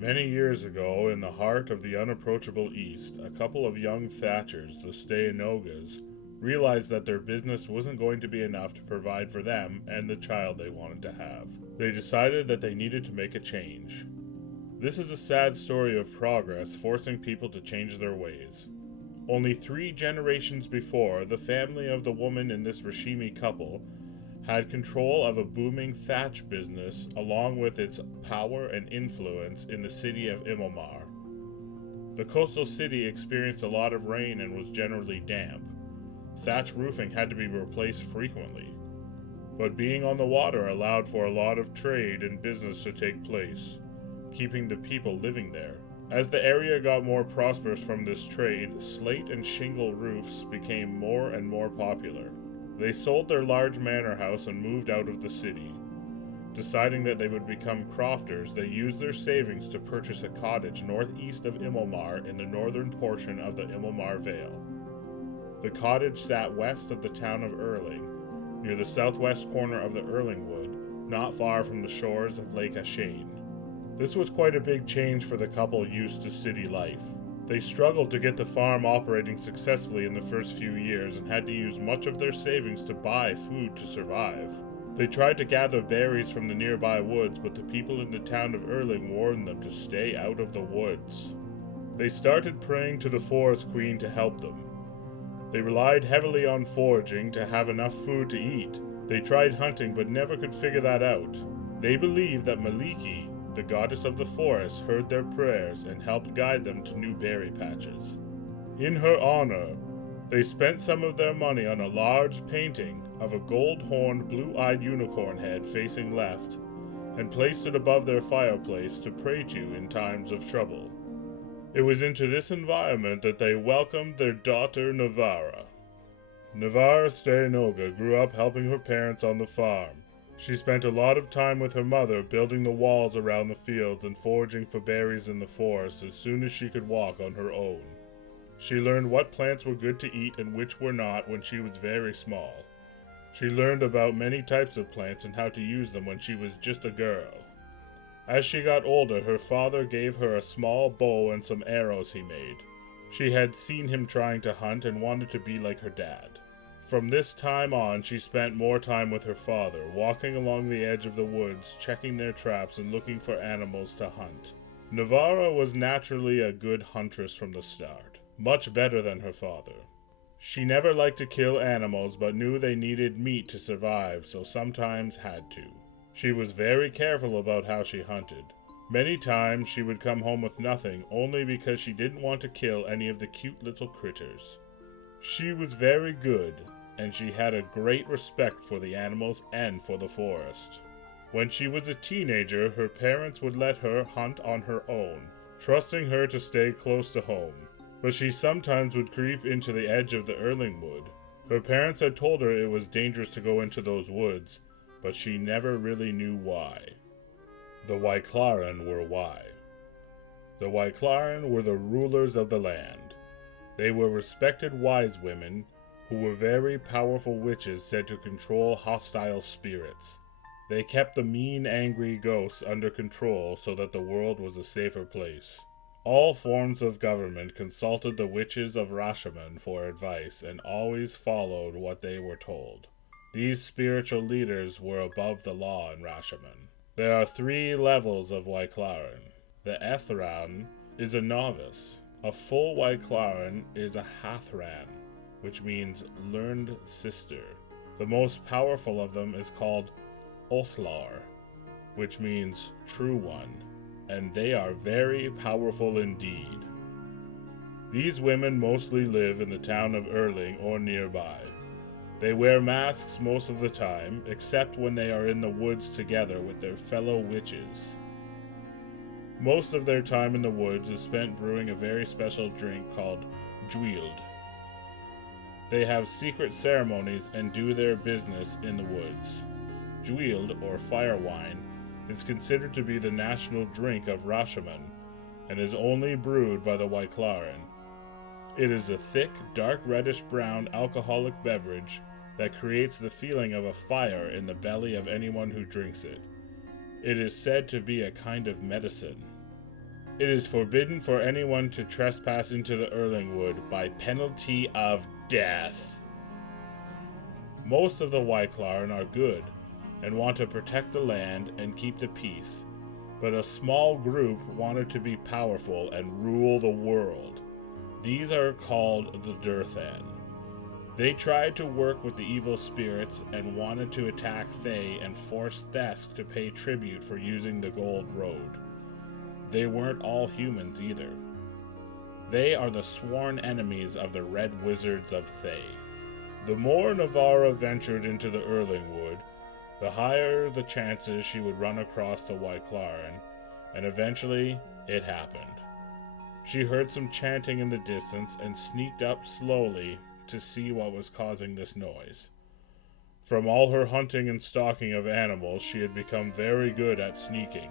Many years ago, in the heart of the unapproachable East, a couple of young thatchers, the Stayanogas, realized that their business wasn't going to be enough to provide for them and the child they wanted to have. They decided that they needed to make a change. This is a sad story of progress forcing people to change their ways. Only 3 generations before, the family of the woman in this Rashimi couple had control of a booming thatch business along with its power and influence in the city of Imomar. The coastal city experienced a lot of rain and was generally damp. Thatch roofing had to be replaced frequently, but being on the water allowed for a lot of trade and business to take place, keeping the people living there. As the area got more prosperous from this trade, slate and shingle roofs became more and more popular. They sold their large manor house and moved out of the city. Deciding that they would become crofters, they used their savings to purchase a cottage northeast of Imomar in the northern portion of the Imomar Vale. The cottage sat west of the town of Erling, near the southwest corner of the Erlingwood, not far from the shores of Lake Ashane. This was quite a big change for the couple used to city life. They struggled to get the farm operating successfully in the first few years and had to use much of their savings to buy food to survive. They tried to gather berries from the nearby woods, but the people in the town of Erling warned them to stay out of the woods. They started praying to the Forest Queen to help them. They relied heavily on foraging to have enough food to eat. They tried hunting but never could figure that out. They believed that Maliki, the goddess of the forest, heard their prayers and helped guide them to new berry patches. In her honor, they spent some of their money on a large painting of a gold-horned, blue-eyed unicorn head facing left, and placed it above their fireplace to pray to in times of trouble. It was into this environment that they welcomed their daughter Navarra. Navarra Stayanoga grew up helping her parents on the farm. She spent a lot of time with her mother building the walls around the fields and foraging for berries in the forest as soon as she could walk on her own. She learned what plants were good to eat and which were not when she was very small. She learned about many types of plants and how to use them when she was just a girl. As she got older, her father gave her a small bow and some arrows he made. She had seen him trying to hunt and wanted to be like her dad. From this time on, she spent more time with her father, walking along the edge of the woods, checking their traps and looking for animals to hunt. Navarra was naturally a good huntress from the start, much better than her father. She never liked to kill animals, but knew they needed meat to survive, so sometimes had to. She was very careful about how she hunted. Many times she would come home with nothing, only because she didn't want to kill any of the cute little critters. She was very good, and she had a great respect for the animals and for the forest. When she was a teenager, her parents would let her hunt on her own, trusting her to stay close to home. But she sometimes would creep into the edge of the Erlingwood. Her parents had told her it was dangerous to go into those woods, but she never really knew why. The Waiklaren were why. The Waiklaren were the rulers of the land. They were respected wise women who were very powerful witches said to control hostile spirits. They kept the mean, angry ghosts under control so that the world was a safer place. All forms of government consulted the witches of Rashomon for advice and always followed what they were told. These spiritual leaders were above the law in Rashomon. There are 3 levels of Waiklaren. The Ethran is a novice. A full Waiklaren is a Hathran, which means learned sister. The most powerful of them is called Othlar, which means true one, and they are very powerful indeed. These women mostly live in the town of Erling or nearby. They wear masks most of the time, except when they are in the woods together with their fellow witches. Most of their time in the woods is spent brewing a very special drink called Juild. They have secret ceremonies and do their business in the woods. Juild, or fire wine, is considered to be the national drink of Rashomon, and is only brewed by the Waiklaren. It is a thick, dark reddish-brown alcoholic beverage that creates the feeling of a fire in the belly of anyone who drinks it. It is said to be a kind of medicine. It is forbidden for anyone to trespass into the Erlingwood by penalty of death. Most of the Wyclaren are good and want to protect the land and keep the peace, but a small group wanted to be powerful and rule the world. These are called the Durthan. They tried to work with the evil spirits and wanted to attack Thay and force Thesk to pay tribute for using the Gold Road. They weren't all humans either. They are the sworn enemies of the Red Wizards of Thay. The more Navarra ventured into the Erlingwood, the higher the chances she would run across the Wyclaren, and eventually it happened. She heard some chanting in the distance and sneaked up slowly to see what was causing this noise. From all her hunting and stalking of animals, she had become very good at sneaking.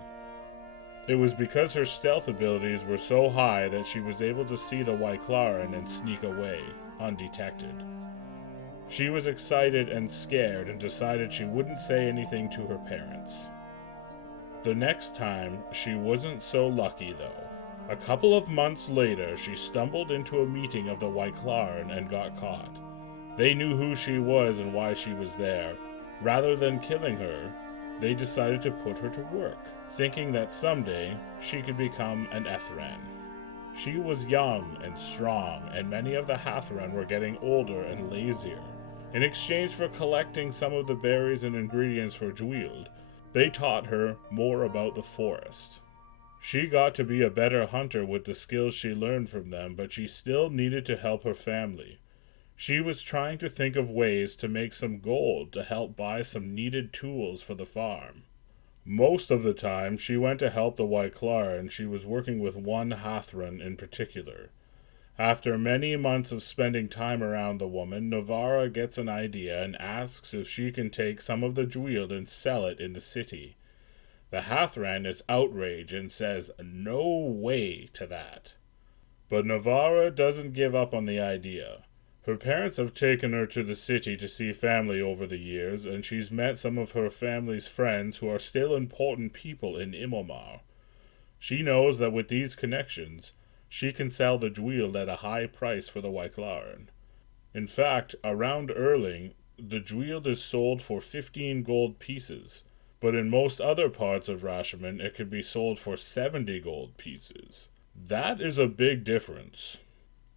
It was because her stealth abilities were so high that she was able to see the Wyclaren and sneak away, undetected. She was excited and scared and decided she wouldn't say anything to her parents. The next time, she wasn't so lucky though. A couple of months later, she stumbled into a meeting of the Wyclaren and got caught. They knew who she was and why she was there. Rather than killing her, they decided to put her to work, thinking that someday she could become an Ethran. She was young and strong, and many of the Hathran were getting older and lazier. In exchange for collecting some of the berries and ingredients for Jwield, they taught her more about the forest. She got to be a better hunter with the skills she learned from them, but she still needed to help her family. She was trying to think of ways to make some gold to help buy some needed tools for the farm. Most of the time, she went to help the Wyclar, and she was working with one Hathran in particular. After many months of spending time around the woman, Navarra gets an idea and asks if she can take some of the Jwield and sell it in the city. The Hathran is outraged and says no way to that. But Navarra doesn't give up on the idea. Her parents have taken her to the city to see family over the years, and she's met some of her family's friends who are still important people in Imomar. She knows that with these connections, she can sell the Jwield at a high price for the Wyclaren. In fact, around Erling, the Jwield is sold for 15 gold pieces, but in most other parts of Rashomon it could be sold for 70 gold pieces. That is a big difference.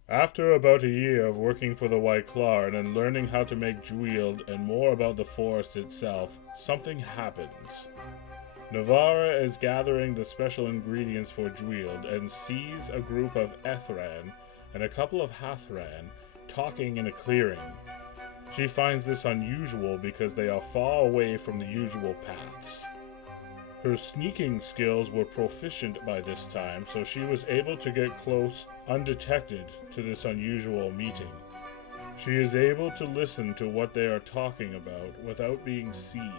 After about a year of working for the Wyclaren and learning how to make Jwield and more about the forest itself, something happens. Navarra is gathering the special ingredients for Jwield and sees a group of Ethran and a couple of Hathran talking in a clearing. She finds this unusual because they are far away from the usual paths. Her sneaking skills were proficient by this time, so she was able to get close undetected to this unusual meeting. She is able to listen to what they are talking about without being seen.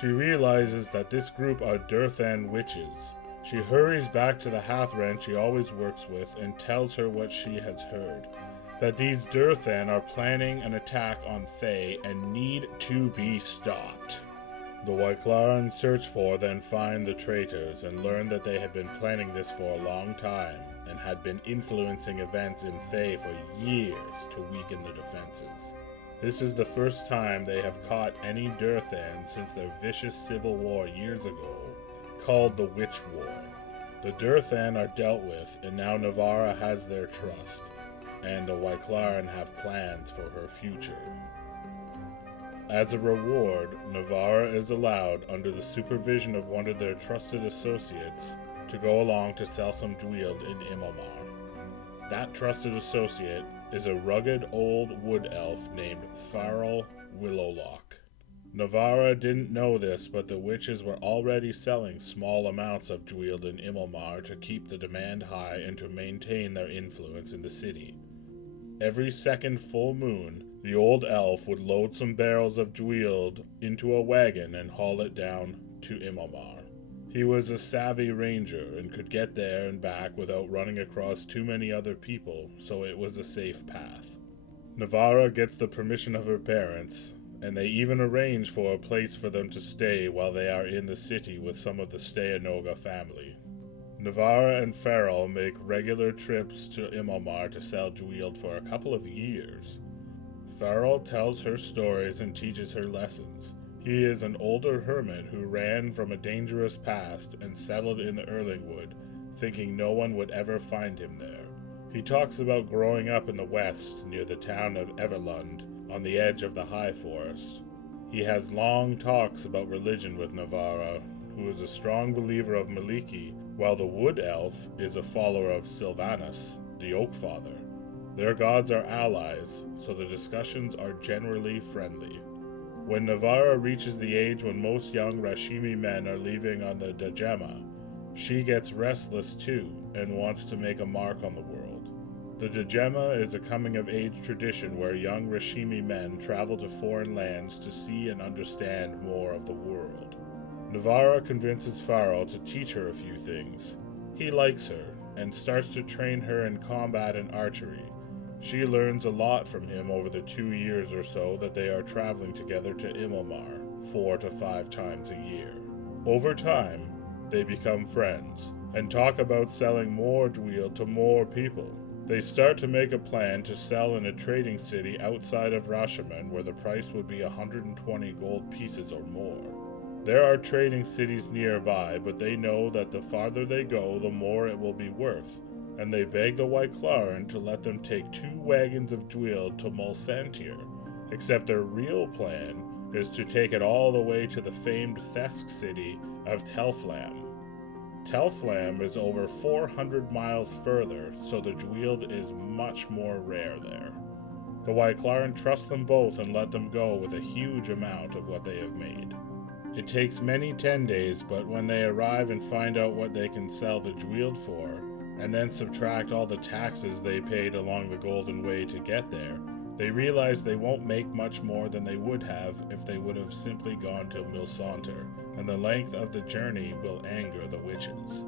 She realizes that this group are Durthan witches. She hurries back to the Hathran she always works with and tells her what she has heard. That these Durthan are planning an attack on Thay and need to be stopped. The Wyclaren search for then find the traitors and learn that they had been planning this for a long time and had been influencing events in Thay for years to weaken the defenses. This is the first time they have caught any Durthan since their vicious civil war years ago, called the Witch War. The Durthan are dealt with, and now Navarra has their trust, and the Wyclaren have plans for her future. As a reward, Navarra is allowed, under the supervision of one of their trusted associates, to go along to sell some Jwield in Imomar. That trusted associate is a rugged old wood elf named Farrell Willowlock. Navarra didn't know this, but the witches were already selling small amounts of Jwield in Imomar to keep the demand high and to maintain their influence in the city. Every second full moon, the old elf would load some barrels of Jwield into a wagon and haul it down to Imomar. He was a savvy ranger and could get there and back without running across too many other people, so it was a safe path. Navarra gets the permission of her parents, and they even arrange for a place for them to stay while they are in the city with some of the Stayanoga family. Navarra and Farrell make regular trips to Imomar to sell Jwield for a couple of years. Farrell tells her stories and teaches her lessons. He is an older hermit who ran from a dangerous past and settled in the Erlingwood, thinking no one would ever find him there. He talks about growing up in the west near the town of Everlund, on the edge of the high forest. He has long talks about religion with Navarra, who is a strong believer of Maliki, while the wood elf is a follower of Sylvanus, the Oak Father. Their gods are allies, so the discussions are generally friendly. When Navarra reaches the age when most young Rashimi men are leaving on the Dajema, she gets restless too and wants to make a mark on the world. The Dajema is a coming-of-age tradition where young Rashimi men travel to foreign lands to see and understand more of the world. Navarra convinces Farrell to teach her a few things. He likes her and starts to train her in combat and archery. She learns a lot from him over the 2 years or so that they are traveling together to Imomar, 4 to 5 times a year. Over time, they become friends and talk about selling more Jwield to more people. They start to make a plan to sell in a trading city outside of Rashomon where the price would be 120 gold pieces or more. There are trading cities nearby, but they know that the farther they go, the more it will be worth, and they beg the White Claren to let them take 2 wagons of Jwield to Mulsantir, except their real plan is to take it all the way to the famed Thesk city of Telflam. Telflam is over 400 miles further, so the Jwield is much more rare there. The White Claren trust them both and let them go with a huge amount of what they have made. It takes many 10 days, but when they arrive and find out what they can sell the Jwield for, and then subtract all the taxes they paid along the Golden Way to get there, they realize they won't make much more than they would have if they would have simply gone to Milsanter, and the length of the journey will anger the witches.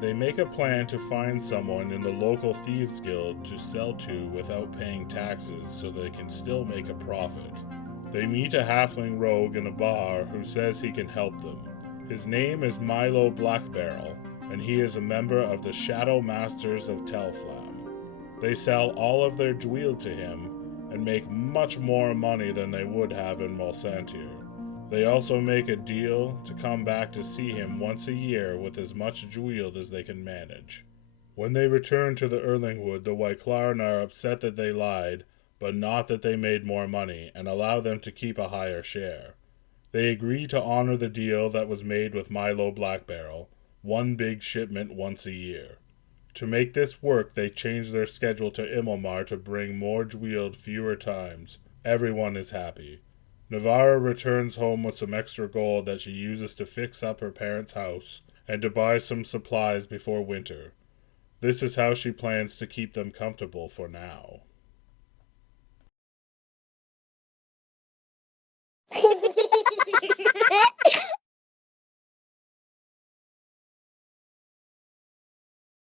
They make a plan to find someone in the local thieves guild to sell to without paying taxes so they can still make a profit. They meet a halfling rogue in a bar who says he can help them. His name is Milo Blackbarrel, and he is a member of the Shadow Masters of Telflam. They sell all of their Jwield to him and make much more money than they would have in Mulsantir. They also make a deal to come back to see him once a year with as much Jwield as they can manage. When they return to the Erlingwood, the White Claren are upset that they lied, but not that they made more money, and allow them to keep a higher share. They agree to honor the deal that was made with Milo Blackbarrel, 1 big shipment once a year. To make this work, they change their schedule to Imomar to bring more Jwield fewer times. Everyone is happy. Navarra returns home with some extra gold that she uses to fix up her parents' house and to buy some supplies before winter. This is how she plans to keep them comfortable for now.